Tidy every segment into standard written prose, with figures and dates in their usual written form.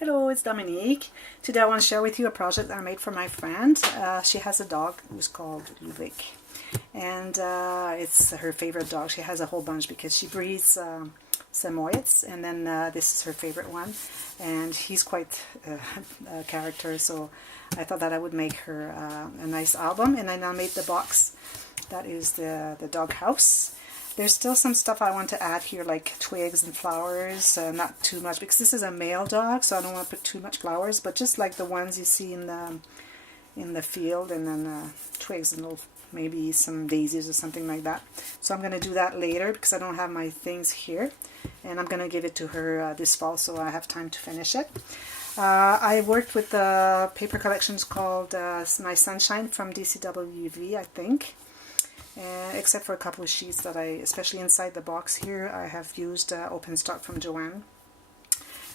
Hello, it's Dominique. Today I want to share with you a project that I made for my friend. She has a dog who's called Luvic, and it's her favorite dog. She has a whole bunch because she breeds Samoyeds, and then this is her favorite one, and he's quite a character, so I thought that I would make her a nice album, and I now made the box. That is the dog house. There's still some stuff I want to add here, like twigs and flowers, not too much, because this is a male dog, so I don't want to put too much flowers, but just like the ones you see in the field, and then twigs and little, maybe some daisies or something like that. So I'm going to do that later because I don't have my things here, and I'm going to give it to her this fall, so I have time to finish it. I worked with the paper collections called My Sunshine from DCWV, I think. Except for a couple of sheets that especially inside the box here, I have used open stock from Joanne.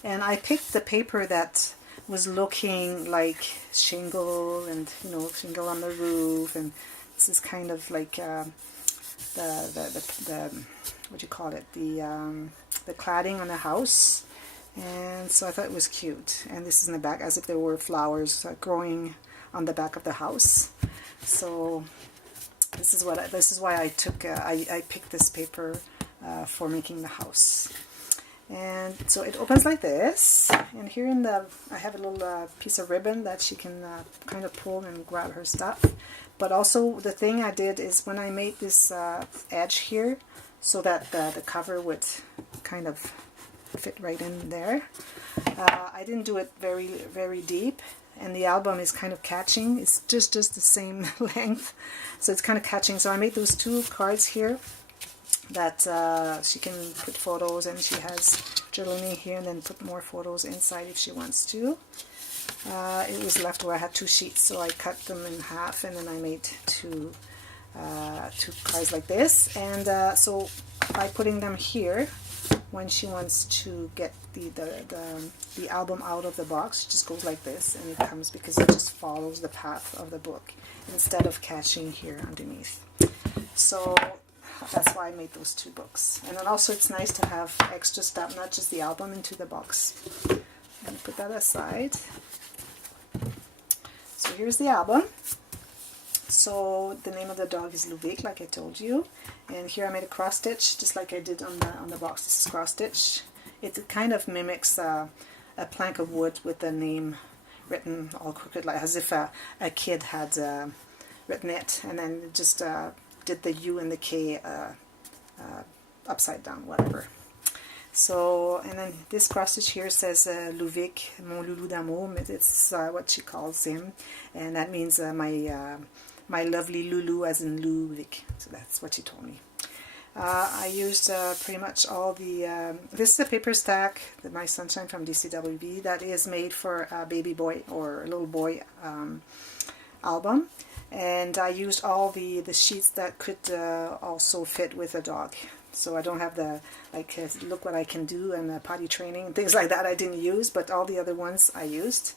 And I picked the paper that was looking like shingle, and shingle on the roof, and this is kind of like the what do you call it, the cladding on the house. And so I thought it was cute, and this is in the back as if there were flowers growing on the back of the house. So this is why I took I picked this paper for making the house. And so it opens like this, and here I have a little piece of ribbon that she can kind of pull and grab her stuff. But also the thing I did is when I made this edge here, so that the cover would kind of fit right in there. I didn't do it very, very deep, and the album is kind of catching. It's just the same length, so it's kind of catching. So I made those two cards here that she can put photos, and she has journaling here, and then put more photos inside if she wants to. It was left where I had two sheets, so I cut them in half, and then I made two cards like this. And so by putting them here, when she wants to get the album out of the box, it just goes like this, and it comes, because it just follows the path of the book instead of catching here underneath. So that's why I made those two books. And then also it's nice to have extra stuff, not just the album, into the box. And put that aside. So here's the album. So the name of the dog is Luvic, like I told you. And here I made a cross stitch, just like I did on the box. This is cross stitch. It kind of mimics a plank of wood with the name written all crooked, like as if a kid had written it, and then just did the U and the K upside down, whatever. So, and then this cross stitch here says Luvic, mon loulou d'amour. It's what she calls him, and that means my lovely Lulu, as in Luvic. So that's what she told me. I used pretty much all the... this is a paper stack, the My Sunshine from DCWV, that is made for a baby boy or a little boy album. And I used all the sheets that could also fit with a dog. So I don't have the, like, look what I can do, and the potty training and things like that I didn't use, but all the other ones I used.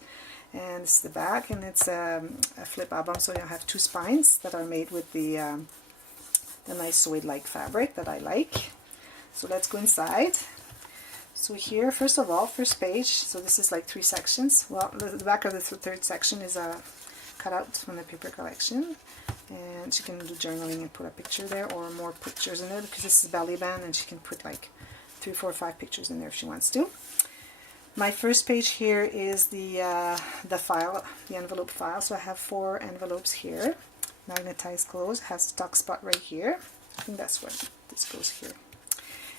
And it's the back, and it's a flip album, so you have two spines that are made with the nice suede-like fabric that I like. So let's go inside. So here, first of all, first page, so this is like 3 sections. Well, the back of the third section is a cutout from the paper collection, and she can do journaling and put a picture there, or more pictures in there, because this is belly band, and she can put like 3, 4, 5 pictures in there if she wants to. My first page here is the file, the envelope file. So I have 4 envelopes here, magnetized closed, has a tuck spot right here. I think that's what this goes here.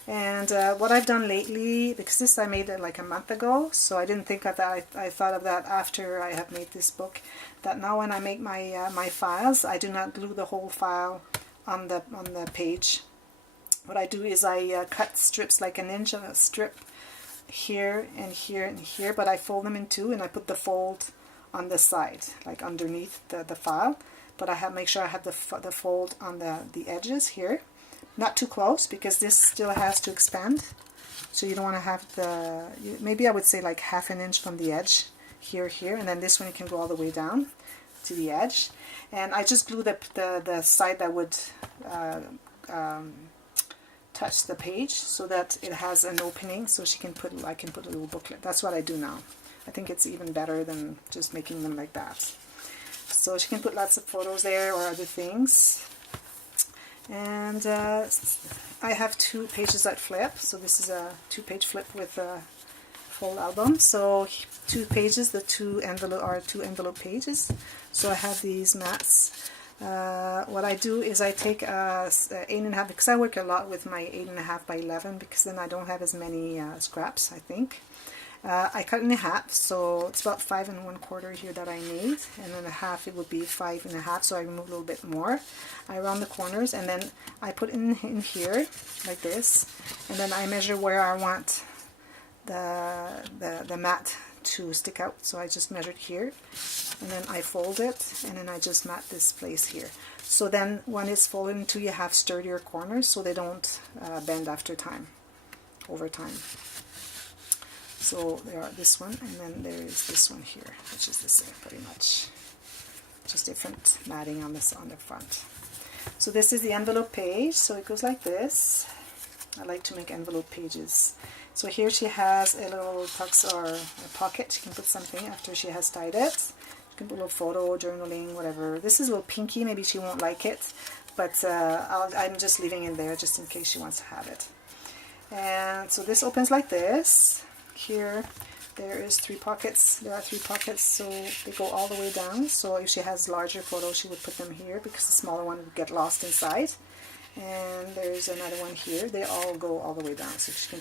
And what I've done lately, because this I made it like a month ago, so I didn't think of that. I thought of that after I have made this book. That now when I make my my files, I do not glue the whole file on the page. What I do is I cut strips, like an inch of a strip, here and here and here, but I fold them in 2, and I put the fold on the side, like underneath the file. But I make sure I have the fold on the edges here, not too close, because this still has to expand. So you don't want to have maybe I would say like ½ an inch from the edge here, and then this one you can go all the way down to the edge. And I just glue the side that would touch the page so that it has an opening, so I can put a little booklet. That's what I do now. I think it's even better than just making them like that. So she can put lots of photos there or other things. And I have 2 pages that flip, so this is a 2-page flip with a full album. So 2 pages, the 2 envelope pages. So I have these mats. What I do is I take 8.5, because I work a lot with my 8.5 by 11, because then I don't have as many scraps, I think. I cut in half, so it's about 5 1/4 here that I need, and then a half it would be 5.5, so I remove a little bit more. I round the corners, and then I put in here like this, and then I measure where I want the mat to stick out. So I just measured here, and then I fold it, and then I just mat this place here. So then when it's folded into, you have sturdier corners, so they don't bend over time. So there are this one, and then there is this one here, which is the same pretty much, just different matting on the front. So this is the envelope page. So it goes like this. I like to make envelope pages. So here she has a little tucks or a pocket. She can put something after she has tied it. She can put a little photo, journaling, whatever. This is a little pinky. Maybe she won't like it, but I'm just leaving it there just in case she wants to have it. And so this opens like this. Here there is 3 pockets. There are 3 pockets, so they go all the way down. So if she has larger photos, she would put them here, because the smaller one would get lost inside. And there's another one here. They all go all the way down, so she can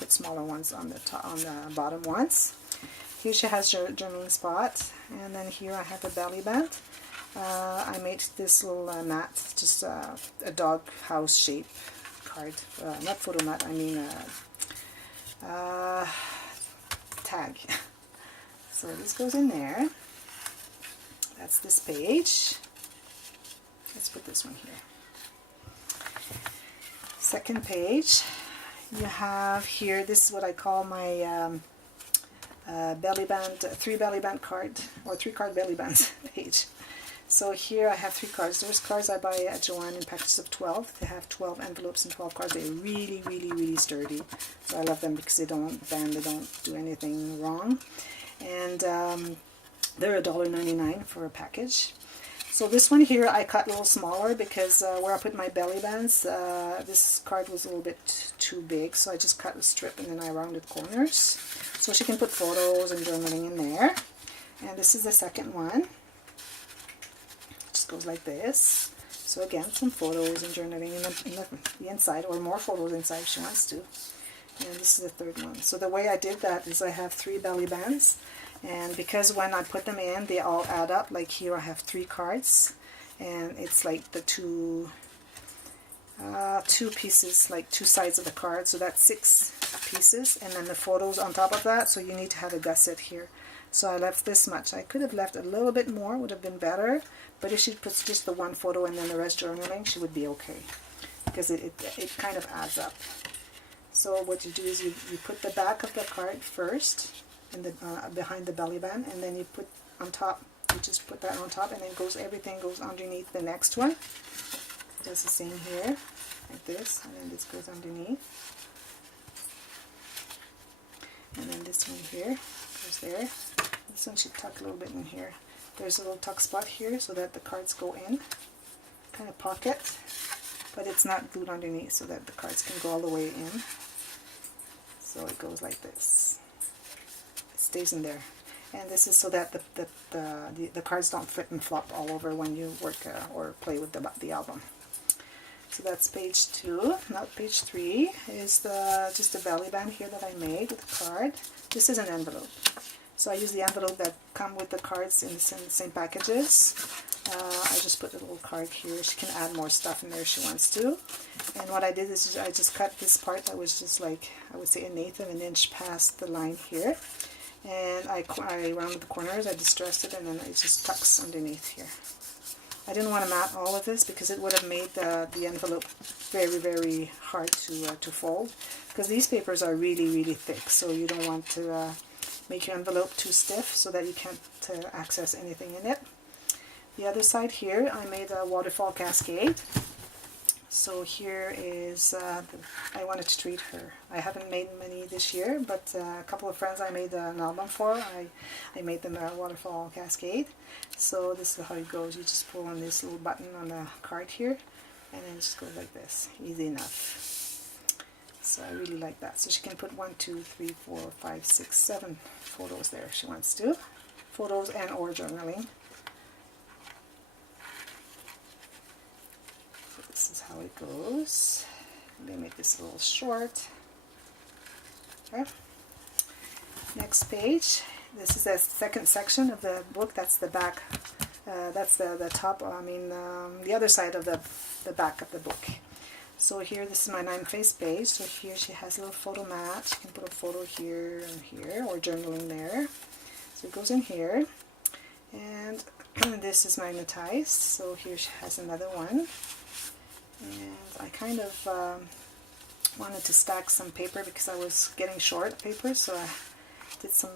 put smaller ones on the top, on the bottom ones. Here she has her journaling spot, and then here I have the belly band. I made this little mat, just a dog house shape card, not photo mat. I mean tag. So this goes in there. That's this page. Let's put this one here. Second page, you have here, this is what I call my belly band, 3 belly band card, or 3 card belly bands page. So here I have 3 cards. There's cards I buy at Joanne in packages of 12. They have 12 envelopes and 12 cards. They're really, really, really sturdy. So I love them because they don't bend, they don't do anything wrong. And they're $1.99 for a package. So this one here I cut a little smaller because where I put my belly bands, this card was a little bit too big, so I just cut a strip and then I rounded corners. So she can put photos and journaling in there. And this is the second one. It just goes like this. So again, some photos and journaling in the inside, or more photos inside if she wants to. And this is the third one. So the way I did that is I have 3 belly bands. And because when I put them in, they all add up. Like here I have 3 cards, and it's like the two pieces, like 2 sides of the card, so that's 6 pieces, and then the photos on top of that, so you need to have a gusset here. So I left this much. I could have left a little bit more, would have been better, but if she puts just the 1 photo and then the rest journaling, she would be okay, because it kind of adds up. So what you do is you put the back of the card first, and behind the belly band, and then you put on top, you just put that on top, and then everything goes underneath the next one. It does the same here, like this, and then this goes underneath, and then this one here goes there. This one should tuck a little bit in here. There's a little tuck spot here so that the cards go in, kind of pocket, but it's not glued underneath, so that the cards can go all the way in. So it goes like this. Stays in there, and this is so that the cards don't flip and flop all over when you work or play with the album. So that's page 2. Now page 3 is just the belly band here that I made with the card. This is an envelope, so I use the envelope that come with the cards in the same packages. I just put a little card here. She can add more stuff in there if she wants to. And what I did is I just cut this part that was just like, I would say 1/8 of an inch past the line here. And I rounded the corners, I distressed it, and then it just tucks underneath here. I didn't want to mat all of this because it would have made the envelope very, very hard to fold, because these papers are really, really thick, so you don't want to make your envelope too stiff so that you can't access anything in it. The other side here, I made a waterfall cascade. So here is, I wanted to treat her. I haven't made many this year, but a couple of friends I made an album for. I made them a waterfall cascade. So this is how it goes. You just pull on this little button on the card here, and then it just goes like this. Easy enough. So I really like that. So she can put 1, 2, 3, 4, 5, 6, 7 photos there if she wants to. Photos and or journaling. This is how it goes. They make this a little short. Okay. Next page. This is the second section of the book. That's the back. That's the top. I mean, the other side of the back of the book. So here, this is my 9-faced page. So here she has a little photo mat. You can put a photo here and here, or journaling there. So it goes in here. And this is magnetized. So here she has another one. And I kind of wanted to stack some paper because I was getting short paper, so I did some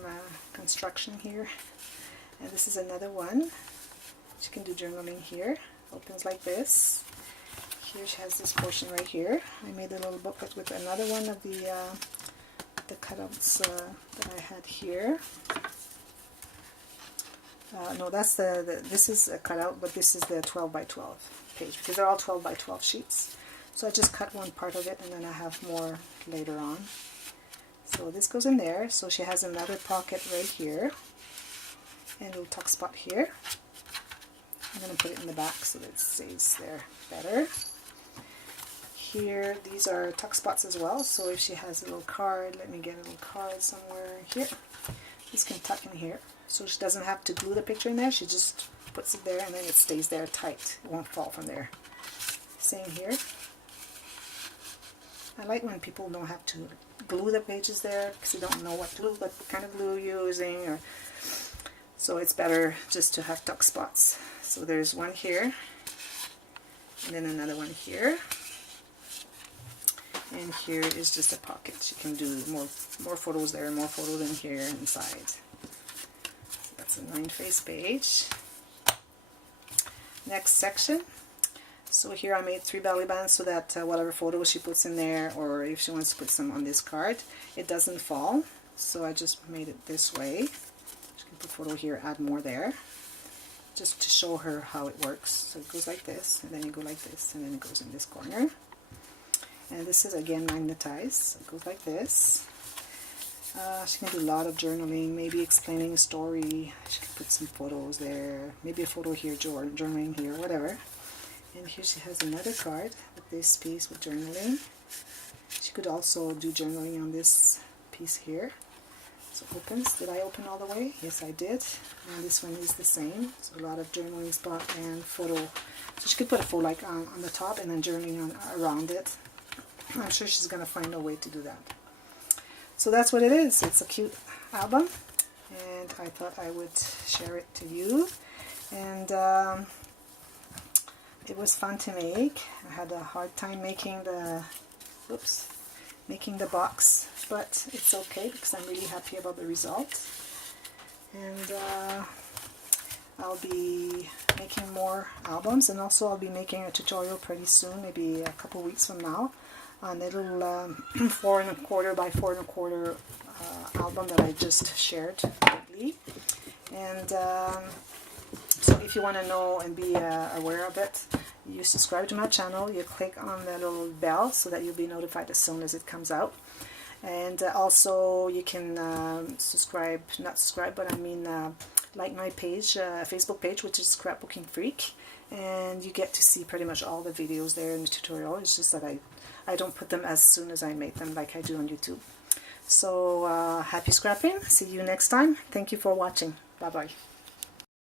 construction here. And this is another one. She can do journaling here. Opens like this. Here she has this portion right here. I made a little booklet with another one of the cutouts that I had here. No, that's this is a cutout, but this is the 12 by 12 page, because they're all 12 by 12 sheets. So I just cut one part of it, and then I have more later on. So this goes in there. So she has another pocket right here, and a little tuck spot here. I'm going to put it in the back so that it stays there better. Here, these are tuck spots as well. So if she has a little card, let me get a little card somewhere here. This can tuck in here. So she doesn't have to glue the picture in there. She just puts it there, and then it stays there tight. It won't fall from there. Same here. I like when people don't have to glue the pages there because you don't know what kind of glue you're using. So it's better just to have tuck spots. So there's one here, and then another one here. And here is just a pocket. You can do more photos there, more photos in here inside. So that's a 9-faced page. Next section. So here I made 3 belly bands so that whatever photo she puts in there, or if she wants to put some on this card, it doesn't fall. So I just made it this way. She can put photo here, add more there, just to show her how it works. So it goes like this, and then you go like this, and then it goes in this corner. And this is again magnetized. So it goes like this. She can do a lot of journaling, maybe explaining a story. She can put some photos there, maybe a photo here, journaling here, whatever. And here she has another card with this piece with journaling. She could also do journaling on this piece here. So it opens. Did I open all the way? Yes, I did. And this one is the same. So a lot of journaling spot and photo. So she could put a photo like on the top and then journaling around it. I'm sure she's going to find a way to do that. So that's what it is. It's a cute album, and I thought I would share it to you. And it was fun to make. I had a hard time making the box, but it's okay because I'm really happy about the result. And I'll be making more albums, and also I'll be making a tutorial pretty soon, maybe a couple weeks from now, on a little 4 1/4 by 4 1/4 album that I just shared lately. And so if you want to know and be aware of it, you subscribe to my channel, you click on the little bell so that you'll be notified as soon as it comes out. And also you can like my page, Facebook page, which is Scrapbooking Freak, and you get to see pretty much all the videos there in the tutorial. It's just that I don't put them as soon as I make them like I do on YouTube. So happy scrapping. See you next time. Thank you for watching. Bye bye.